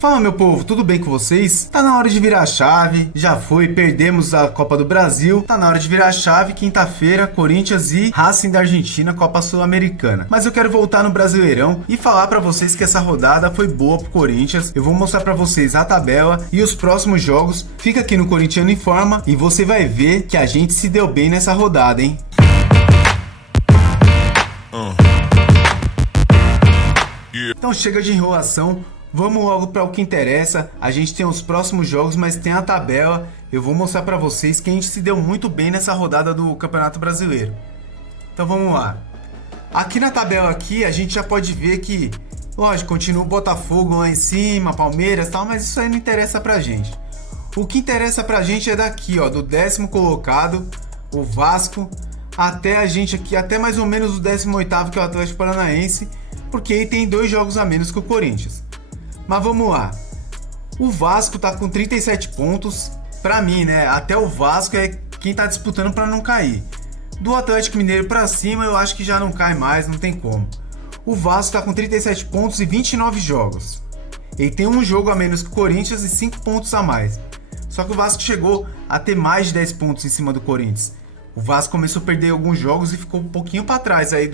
Fala meu povo, tudo bem com vocês? Tá na hora de virar a chave, já foi, perdemos a Copa do Brasil, tá na hora de virar a chave, quinta-feira, Corinthians e Racing da Argentina, Copa Sul-Americana. Mas eu quero voltar no Brasileirão e falar pra vocês que essa rodada foi boa pro Corinthians. Eu vou mostrar pra vocês a tabela e os próximos jogos. Fica aqui no Corintiano Informa e você vai ver que a gente se deu bem nessa rodada, hein? Então chega de enrolação. Vamos logo para o que interessa. A gente tem os próximos jogos, mas tem a tabela. Eu vou mostrar para vocês que a gente se deu muito bem nessa rodada do Campeonato Brasileiro. Então vamos lá. Aqui na tabela aqui a gente já pode ver que, lógico, continua o Botafogo lá em cima, Palmeiras e tal, mas isso aí não interessa pra gente. O que interessa pra gente é daqui, ó, do 10º colocado, o Vasco, até a gente aqui, até mais ou menos o 18º, que é o Atlético Paranaense, porque aí tem 2 jogos a menos que o Corinthians. Mas vamos lá, o Vasco tá com 37 pontos, pra mim, né, até o Vasco é quem tá disputando pra não cair. Do Atlético Mineiro pra cima eu acho que já não cai mais, não tem como. O Vasco tá com 37 pontos e 29 jogos. Ele tem um jogo a menos que o Corinthians e 5 pontos a mais. Só que o Vasco chegou a ter mais de 10 pontos em cima do Corinthians. O Vasco começou a perder alguns jogos e ficou um pouquinho pra trás aí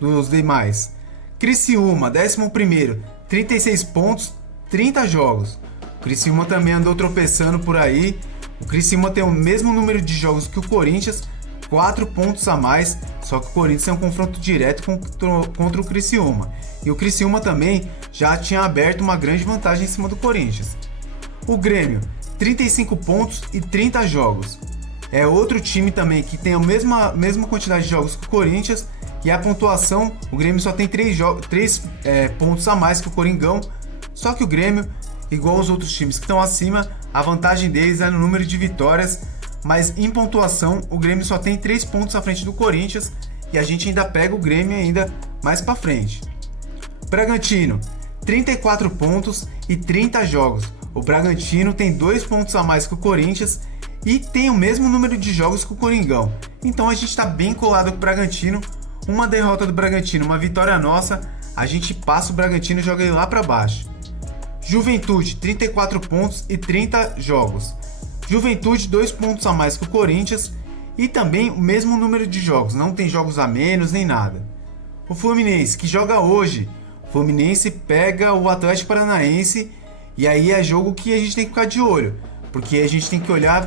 dos demais. Criciúma, 11º, 36 pontos, 30 jogos. O Criciúma também andou tropeçando por aí. O Criciúma tem o mesmo número de jogos que o Corinthians, 4 pontos a mais, só que o Corinthians é um confronto direto contra o Criciúma. E o Criciúma também já tinha aberto uma grande vantagem em cima do Corinthians. O Grêmio, 35 pontos e 30 jogos. É outro time também que tem a mesma quantidade de jogos que o Corinthians. E a pontuação, o Grêmio só tem 3 pontos a mais que o Coringão. Só que o Grêmio, igual os outros times que estão acima, a vantagem deles é no número de vitórias. Mas em pontuação, o Grêmio só tem 3 pontos à frente do Corinthians. E a gente ainda pega o Grêmio ainda mais pra frente. Bragantino, 34 pontos e 30 jogos. O Bragantino tem 2 pontos a mais que o Corinthians e tem o mesmo número de jogos que o Coringão. Então a gente está bem colado com o Bragantino. Uma derrota do Bragantino, uma vitória nossa, a gente passa o Bragantino e joga ele lá para baixo. Juventude, 34 pontos e 30 jogos. Juventude, 2 pontos a mais que o Corinthians e também o mesmo número de jogos, não tem jogos a menos nem nada. O Fluminense, que joga hoje, o Fluminense pega o Atlético Paranaense e aí é jogo que a gente tem que ficar de olho, porque a gente tem que olhar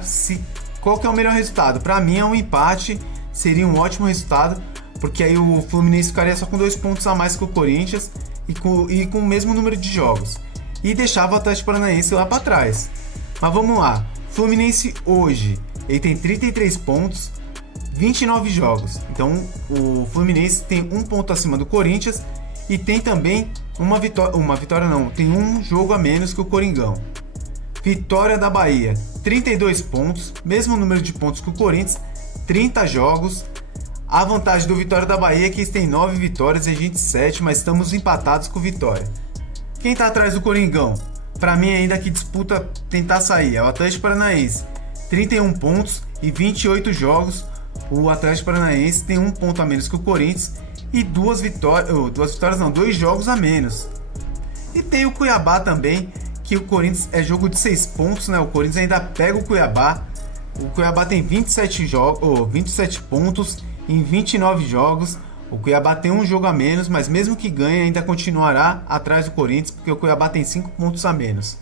qual que é o melhor resultado. Para mim é um empate, seria um ótimo resultado, porque aí o Fluminense ficaria só com 2 pontos a mais que o Corinthians e com o mesmo número de jogos. E deixava o Atlético Paranaense lá para trás. Mas vamos lá. Fluminense hoje, ele tem 33 pontos, 29 jogos. Então o Fluminense tem 1 ponto acima do Corinthians e tem também tem um jogo a menos que o Coringão. Vitória da Bahia, 32 pontos, mesmo número de pontos que o Corinthians, 30 jogos. A vantagem do Vitória da Bahia é que eles têm 9 vitórias e a gente 7, mas estamos empatados com o Vitória. Quem está atrás do Coringão? Para mim ainda que disputa tentar sair é o Atlético Paranaense, 31 pontos e 28 jogos. O Atlético Paranaense tem 1 ponto a menos que o Corinthians e 2 jogos a menos. E tem o Cuiabá também, que o Corinthians é jogo de 6 pontos, né? O Corinthians ainda pega o Cuiabá. O Cuiabá tem 27 pontos em 29 jogos. O Cuiabá tem um jogo a menos, mas mesmo que ganhe ainda continuará atrás do Corinthians, porque o Cuiabá tem 5 pontos a menos.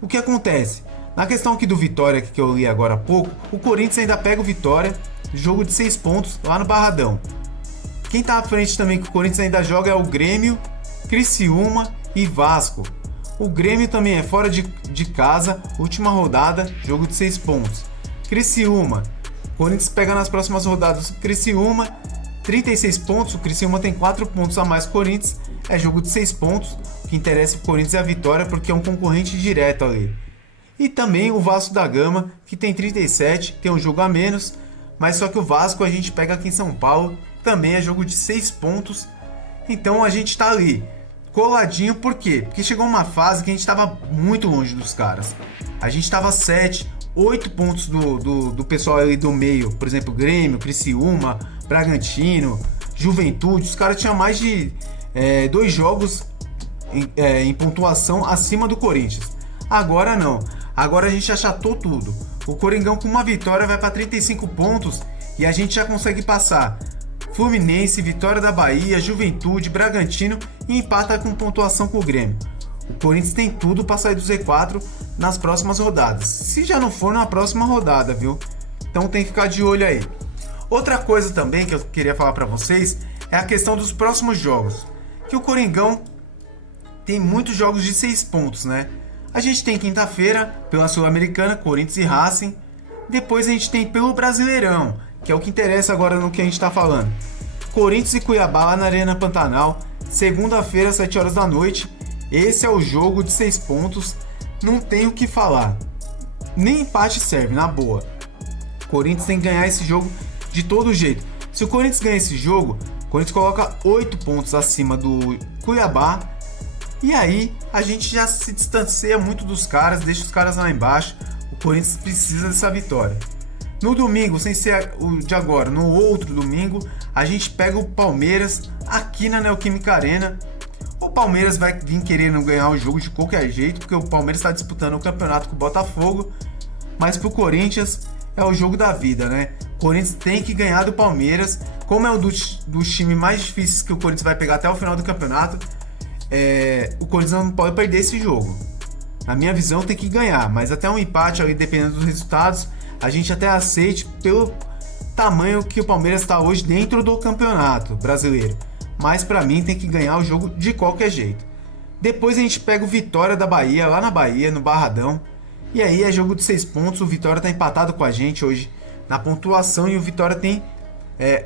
O que acontece? Na questão aqui do Vitória, que eu li agora há pouco, o Corinthians ainda pega o Vitória, jogo de 6 pontos lá no Barradão. Quem tá à frente também que o Corinthians ainda joga é o Grêmio, Criciúma e Vasco. O Grêmio também é fora de casa, última rodada, jogo de 6 pontos. Criciúma, o Corinthians pega nas próximas rodadas o Criciúma, 36 pontos, o Criciúma tem 4 pontos a mais que o Corinthians, é jogo de 6 pontos, o que interessa pro Corinthians é a vitória porque é um concorrente direto ali. E também o Vasco da Gama, que tem 37, tem um jogo a menos, mas só que o Vasco a gente pega aqui em São Paulo, também é jogo de 6 pontos, então a gente tá ali, coladinho. Por quê? Porque chegou uma fase que a gente estava muito longe dos caras. A gente estava 7, 8 pontos do pessoal ali do meio. Por exemplo, Grêmio, Criciúma, Bragantino, Juventude. Os caras tinham mais de 2 jogos em pontuação acima do Corinthians. Agora não, agora a gente achatou tudo. O Coringão com uma vitória vai para 35 pontos e a gente já consegue passar Fluminense, Vitória da Bahia, Juventude, Bragantino e empata com pontuação com o Grêmio. O Corinthians tem tudo para sair do Z4 nas próximas rodadas, se já não for na próxima rodada, viu? Então tem que ficar de olho aí. Outra coisa também que eu queria falar para vocês é a questão dos próximos jogos, que o Coringão tem muitos jogos de 6 pontos, né? A gente tem quinta-feira pela Sul-Americana, Corinthians e Racing. Depois a gente tem pelo Brasileirão, que é o que interessa agora no que a gente está falando. Corinthians e Cuiabá lá na Arena Pantanal, segunda-feira às 7 horas da noite. Esse é o jogo de 6 pontos, não tem o que falar. Nem empate serve, na boa. O Corinthians tem que ganhar esse jogo de todo jeito. Se o Corinthians ganhar esse jogo, o Corinthians coloca 8 pontos acima do Cuiabá. E aí a gente já se distancia muito dos caras, deixa os caras lá embaixo. O Corinthians precisa dessa vitória. No domingo, sem ser o de agora, no outro domingo, a gente pega o Palmeiras aqui na Neoquímica Arena. O Palmeiras vai vir querendo ganhar o jogo de qualquer jeito, porque o Palmeiras está disputando o campeonato com o Botafogo. Mas pro Corinthians é o jogo da vida, né? O Corinthians tem que ganhar do Palmeiras. Como é um dos times mais difíceis que o Corinthians vai pegar até o final do campeonato, o Corinthians não pode perder esse jogo. Na minha visão tem que ganhar, mas até um empate ali, dependendo dos resultados, a gente até aceite pelo tamanho que o Palmeiras está hoje dentro do campeonato brasileiro. Mas para mim tem que ganhar o jogo de qualquer jeito. Depois a gente pega o Vitória da Bahia, lá na Bahia, no Barradão. E aí é jogo de 6 pontos, o Vitória está empatado com a gente hoje na pontuação e o Vitória tem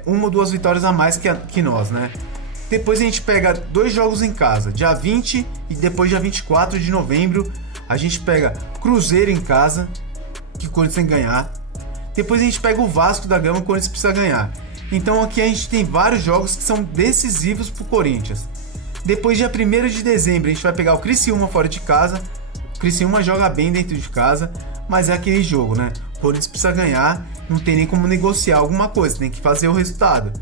uma ou duas vitórias a mais que nós, né? Depois a gente pega 2 jogos em casa, dia 20 e depois dia 24 de novembro. A gente pega Cruzeiro em casa, que o Corinthians tem que ganhar. Depois a gente pega o Vasco da Gama, o Corinthians precisa ganhar. Então aqui a gente tem vários jogos que são decisivos para o Corinthians. Depois dia 1º de dezembro a gente vai pegar o Criciúma fora de casa. O Criciúma joga bem dentro de casa, mas é aquele jogo, né? O Corinthians precisa ganhar, não tem nem como negociar alguma coisa, tem que fazer o resultado.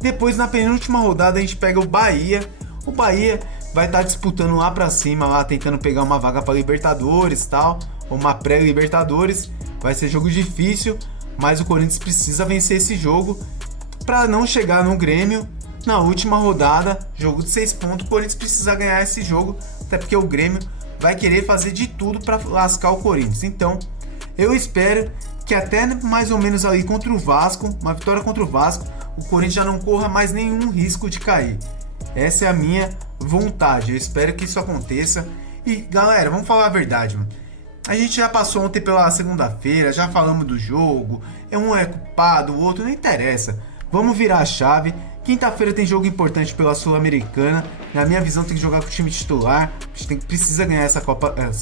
Depois na penúltima rodada a gente pega o Bahia. O Bahia vai estar disputando lá pra cima, lá tentando pegar uma vaga para Libertadores e tal, ou uma pré-Libertadores. Vai ser jogo difícil, mas o Corinthians precisa vencer esse jogo para não chegar no Grêmio na última rodada, jogo de 6 pontos. O Corinthians precisa ganhar esse jogo, até porque o Grêmio vai querer fazer de tudo para lascar o Corinthians. Então eu espero que até mais ou menos ali contra o Vasco, uma vitória contra o Vasco, o Corinthians já não corra mais nenhum risco de cair. Essa é a minha vontade, eu espero que isso aconteça. E galera, vamos falar a verdade, mano. A gente já passou ontem pela segunda-feira, já falamos do jogo, um é culpado, o outro não interessa. Vamos virar a chave. Quinta-feira tem jogo importante pela Sul-Americana. Na minha visão tem que jogar com o time titular, a gente precisa ganhar essa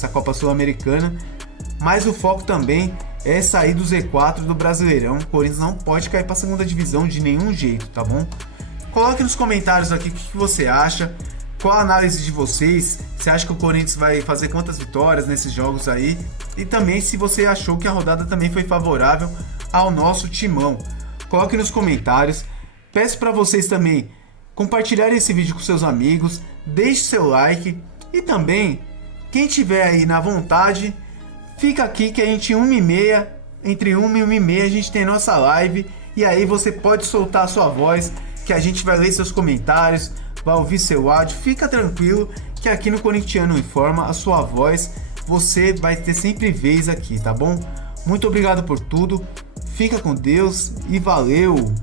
Copa Sul-Americana. Mas o foco também é sair do Z4 do Brasileirão. O Corinthians não pode cair para a segunda divisão de nenhum jeito, tá bom? Coloque nos comentários aqui o que você acha, qual a análise de vocês. Você acha que o Corinthians vai fazer quantas vitórias nesses jogos aí? E também se você achou que a rodada também foi favorável ao nosso timão. Coloque nos comentários. Peço para vocês também compartilharem esse vídeo com seus amigos, deixe seu like e também, quem tiver aí na vontade, fica aqui que a gente entre 1 e 1h30 a gente tem nossa live e aí você pode soltar a sua voz, que a gente vai ler seus comentários, vai ouvir seu áudio. Fica tranquilo que aqui no Corintiano Informa, a sua voz, você vai ter sempre vez aqui, tá bom? Muito obrigado por tudo, fica com Deus e valeu!